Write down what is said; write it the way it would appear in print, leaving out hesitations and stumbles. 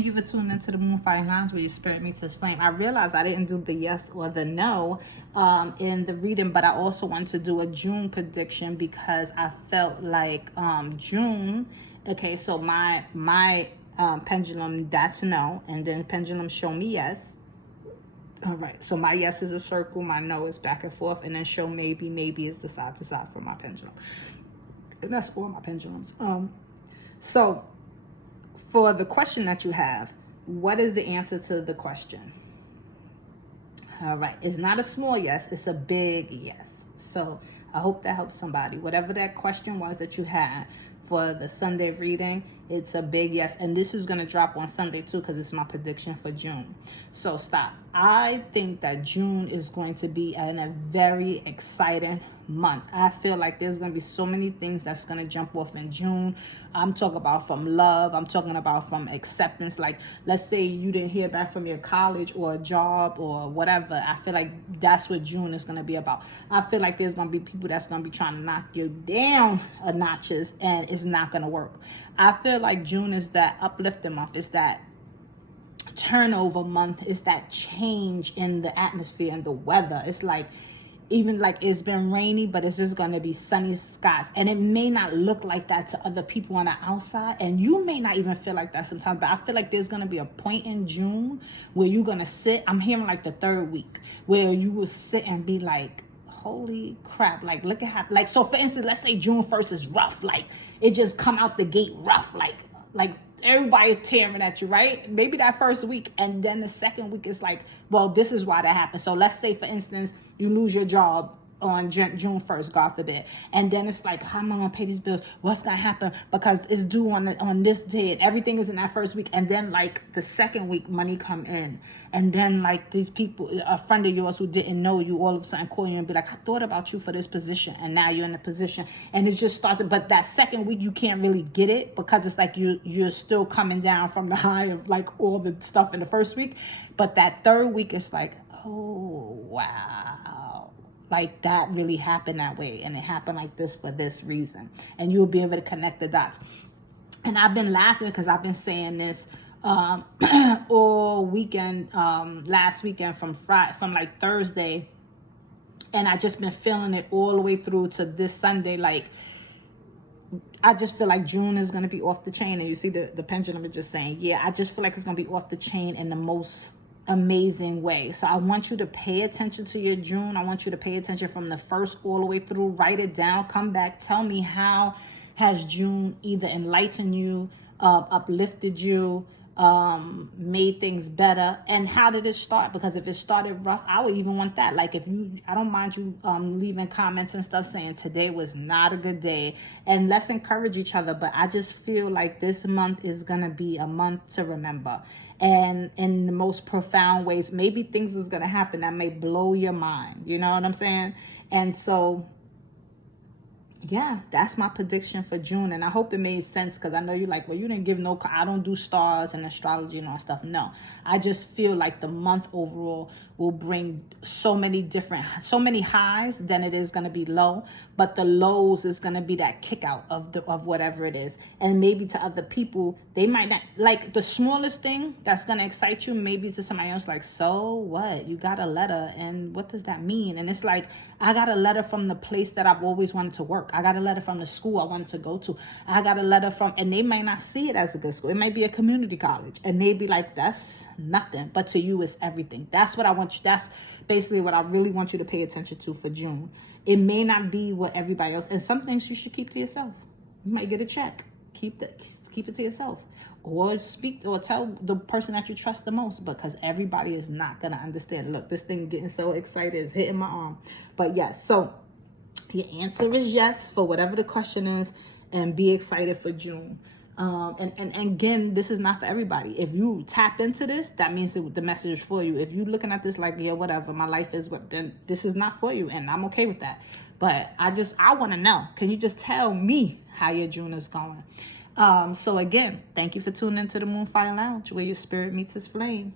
Thank you for tuning into the Moonfire Lounge where your spirit meets his flame. I realized I didn't do the yes or the no in the reading, but I also wanted to do a June prediction because I felt like June. Okay, so my pendulum, that's no, and then pendulum show me yes. All right, so my yes is a circle, my no is back and forth, and then show maybe is the side to side for my pendulum. And that's all my pendulums. So for the question that you have, what is the answer to the question? All right, it's not a small yes, it's a big yes. So I hope that helps somebody. Whatever that question was that you had for the Sunday reading, it's a big yes. And this is going to drop on Sunday too because it's my prediction for June. So stop. I think that June is going to be a very exciting month. I feel like there's going to be so many things that's going to jump off in June. I'm talking about from love. I'm talking about from acceptance. Like, let's say you didn't hear back from your college or a job or whatever. I feel like that's what June is going to be about. I feel like there's going to be people that's going to be trying to knock you down a notches and it's not going to work. I feel like June is that uplifting month. It's that turnover month. It's that change in the atmosphere and the weather. It's like, even like it's been rainy, but it's just going to be sunny skies. And it may not look like that to other people on the outside. And you may not even feel like that sometimes. But I feel like there's going to be a point in June where you're going to sit. I'm hearing like the third week where you will sit and be like, holy crap. Like, look at how, like, so for instance, let's say June 1st is rough. Like, it just come out the gate rough. Like everybody's tearing at you, right? Maybe that first week. And then the second week is like, well, this is why that happened. So let's say, for instance, you lose your job on June 1st, God forbid. And then it's like, how am I going to pay these bills? What's going to happen? Because it's due on this day and everything is in that first week. And then like the second week, money come in. And then like these people, a friend of yours who didn't know you, all of a sudden call you and be like, I thought about you for this position. And now you're in the position. And it just starts. But that second week, you can't really get it because it's like you're still coming down from the high of like all the stuff in the first week. But that third week is like, oh, wow. Like that really happened that way. And it happened like this for this reason. And you'll be able to connect the dots. And I've been laughing because I've been saying this all weekend, last weekend from like Thursday. And I just been feeling it all the way through to this Sunday. Like, I just feel like June is going to be off the chain. And you see the pendulum is just saying, yeah, I just feel like it's going to be off the chain in the most amazing way. So I want you to pay attention to your June. I want you to pay attention from the first all the way through. Write it down. Come back. Tell me, how has June either enlightened you, uplifted you, made things better, and how did it start? Because if it started rough, I would even want that. Like, I don't mind you leaving comments and stuff saying today was not a good day, and let's encourage each other. But I just feel like this month is gonna be a month to remember, and in the most profound ways. Maybe things is gonna happen that may blow your mind, you know what I'm saying? And so yeah, that's my prediction for June. And I hope it made sense, because I know you're like, well, you didn't give no, I don't do stars and astrology and all that stuff. No, I just feel like the month overall will bring so many highs than it is going to be low. But the lows is going to be that kick out of whatever it is. And maybe to other people, they might not, like the smallest thing that's going to excite you, maybe to somebody else, like, so what? You got a letter, and what does that mean? And it's like, I got a letter from the place that I've always wanted to work. I got a letter from the school I wanted to go to. I got a letter from, and they might not see it as a good school. It might be a community college. And they be like, that's nothing. But to you, it's everything. That's what I want you, that's basically what I really want you to pay attention to for June. It may not be what everybody else, and some things you should keep to yourself. You might get a check. Keep it to yourself. Or speak or tell the person that you trust the most, because everybody is not going to understand. Look, this thing getting so excited is hitting my arm. But yes, so your answer is yes for whatever the question is, and be excited for June. And again, this is not for everybody. If you tap into this, that means the message is for you. If you're looking at this like, yeah, whatever, my life is what, then this is not for you, and I'm okay with that. But I want to know, can you just tell me how your June is going? So again, thank you for tuning into the Moonfire Lounge, where your spirit meets its flame.